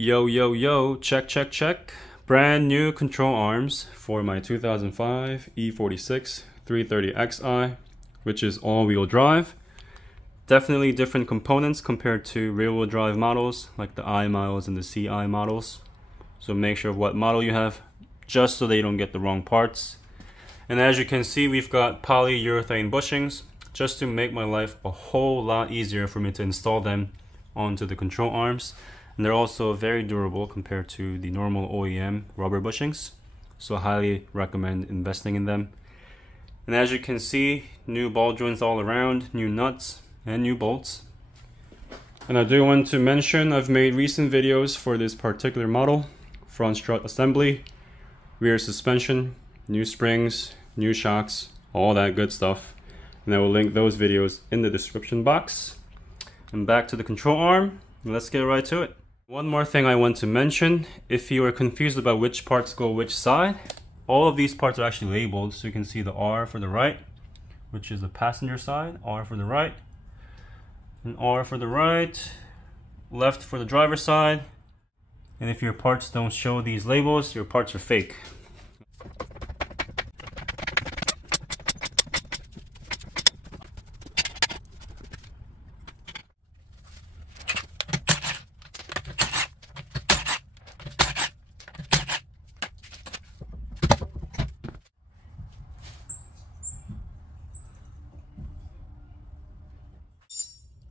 Yo, yo, yo, check, check, check. Brand new control arms for my 2005 e46 330xi, which is all-wheel drive. Definitely different components compared to rear-wheel drive models like the I models and the CI models. So make sure what model you have, just so that you don't get the wrong parts. And as you can see, we've got poly urethane bushings, just to make my life a whole lot easier for me to install them onto the control arms. And they're also very durable compared to the normal OEM rubber bushings, so I highly recommend investing in them. And as you can see, new ball joints all around, new nuts and new bolts. And I do want to mention I've made recent videos for this particular model: front strut assembly, rear suspension, new springs, new shocks, all that good stuff. And I will link those videos in the description box. And back to the control arm, let's get right to it. One more thing I want to mention: if you are confused about which parts go which side, all of these parts are actually labeled, so you can see the R for the right, which is the passenger side, R for the right, and R for the right, left for the driver's side. And if your parts don't show these labels, your parts are fake.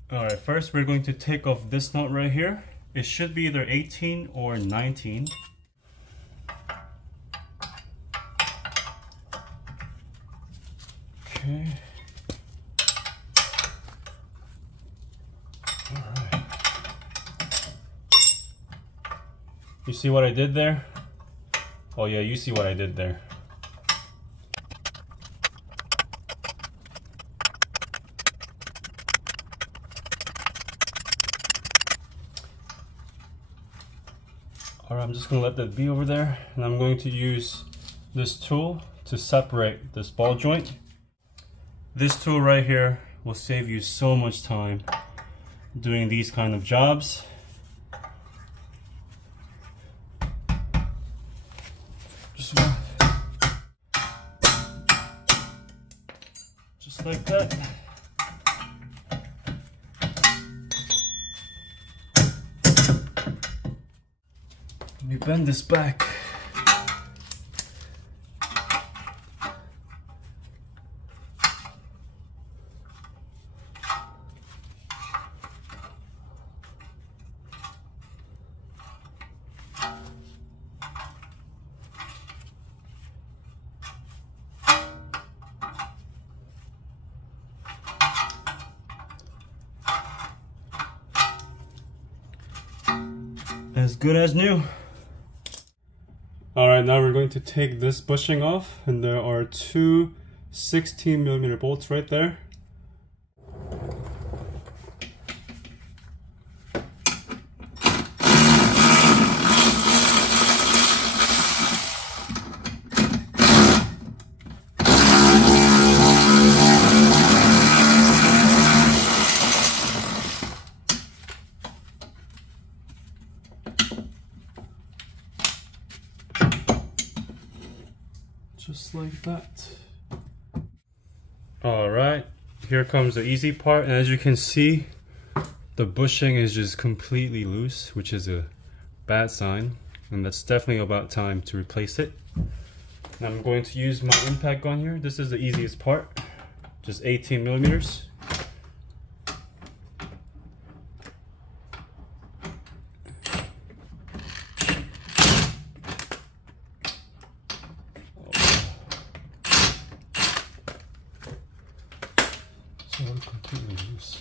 Alright, first we're going to take off this nut right here. It should be either 18 or 19. Okay. Alright. You see what I did there? Oh yeah, you see what I did there. Alright, I'm just going to let that be over there, and I'm going to use this tool to separate this ball joint. This tool right here will save you so much time doing these kind of jobs. Just like that. Let me bend this back. As good as new. Alright, now we're going to take this bushing off, and there are two 16mm bolts right there. Just like that. Alright, here comes the easy part, and as you can see, the bushing is just completely loose, which is a bad sign, and that's definitely about time to replace it. And I'm going to use my impact gun here. This is the easiest part, just 18mm. Completely loose.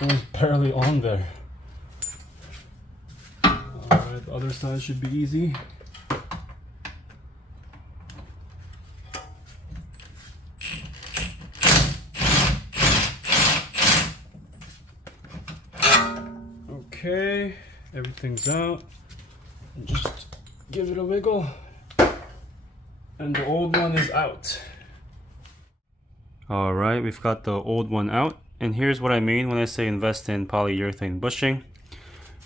It was barely on there. Alright, the other side should be easy. Okay, everything's out. Just give it a wiggle. And the old one is out. Alright, we've got the old one out, and here's what I mean when I say invest in polyurethane bushing.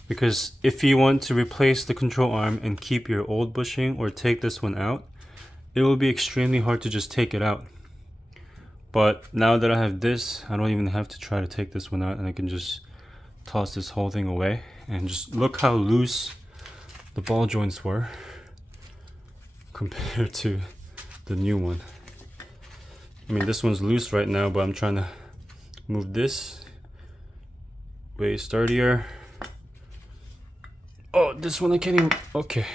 Because if you want to replace the control arm and keep your old bushing or take this one out, it will be extremely hard to just take it out. But now that I have this, I don't even have to try to take this one out, and I can just toss this whole thing away. And just look how loose the ball joints were compared to the new one. I mean, this one's loose right now, but I'm trying to move this. Way sturdier. Oh, this one I can't even, okay.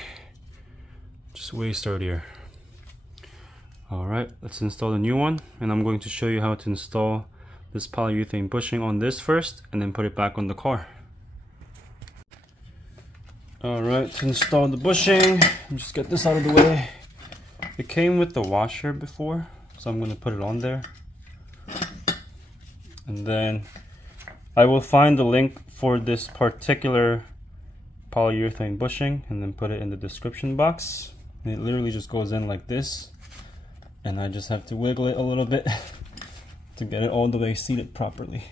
Just way sturdier. Alright, let's install the new one, and I'm going to show you how to install this polyurethane bushing on this first, and then put it back on the car. Alright, to install the bushing, just get this out of the way. It came with the washer before, so I'm going to put it on there. And then I will find the link for this particular polyurethane bushing and then put it in the description box. And it literally just goes in like this, and I just have to wiggle it a little bit to get it all the way seated properly.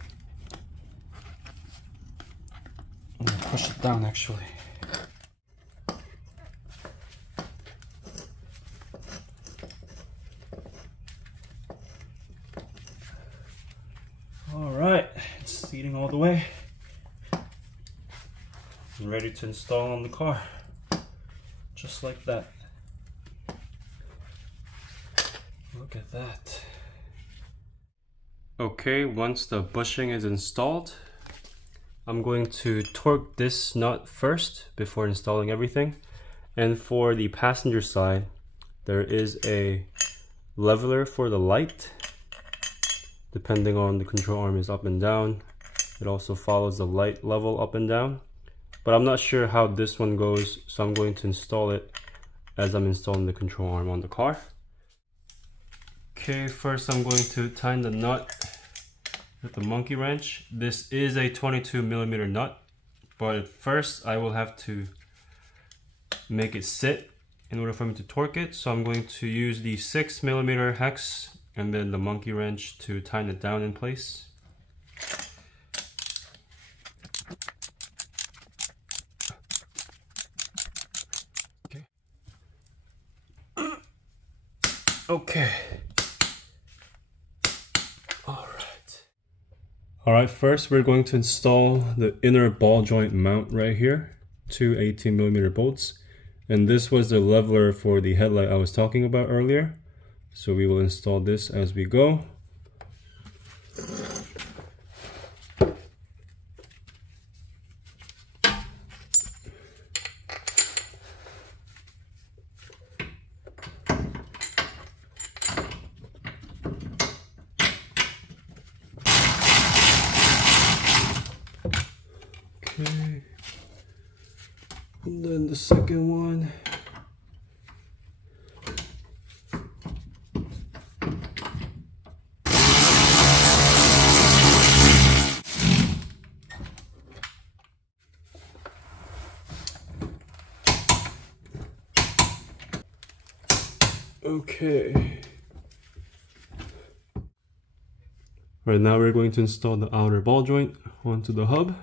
I'm gonna push it down actually. Alright, it's seating all the way. And ready to install on the car. Just like that. Look at that. Okay, once the bushing is installed, I'm going to torque this nut first before installing everything. And for the passenger side, there is a leveler for the light. Depending on the control arm is up and down. It also follows the light level up and down. But I'm not sure how this one goes, so I'm going to install it as I'm installing the control arm on the car. Okay, first I'm going to tighten the nut with the monkey wrench. This is a 22mm nut, but at first I will have to make it sit in order for me to torque it. So I'm going to use the 6mm hex and then the monkey wrench to tighten it down in place. Okay. Alright, first we're going to install the inner ball joint mount right here. Two 18mm bolts. And this was the leveler for the headlight I was talking about earlier. So we will install this as we go. Okay, and then the second one. Okay. Right now we're going to install the outer ball joint onto the hub.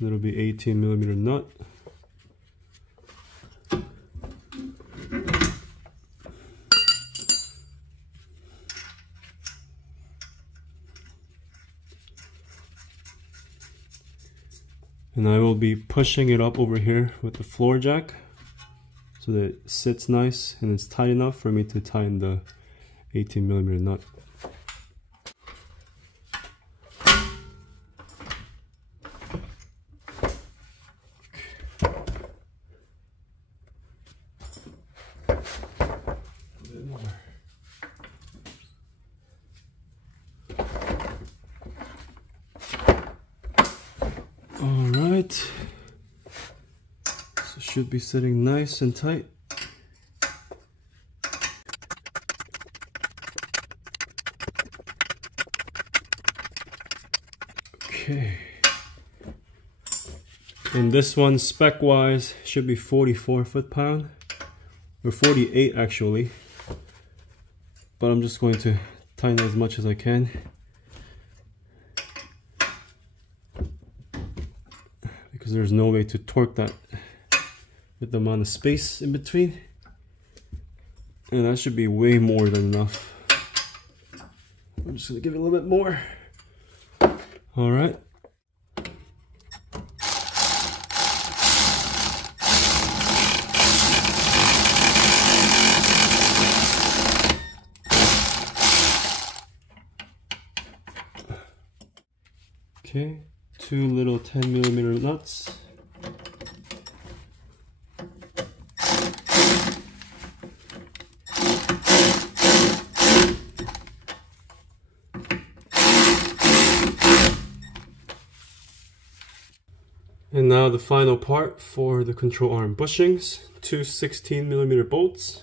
It'll be 18mm nut. And I will be pushing it up over here with the floor jack so that it sits nice and it's tight enough for me to tighten the 18mm nut. Alright, so it should be sitting nice and tight. Okay, and this one spec wise should be 44 foot-pound, or 48 actually, but I'm just going to tighten as much as I can. because there's no way to torque that with the amount of space in between. And that should be way more than enough. I'm just gonna give it a little bit more. All right. Okay, 2 little 10mm nuts. And now the final part for the control arm bushings, 2 16mm bolts.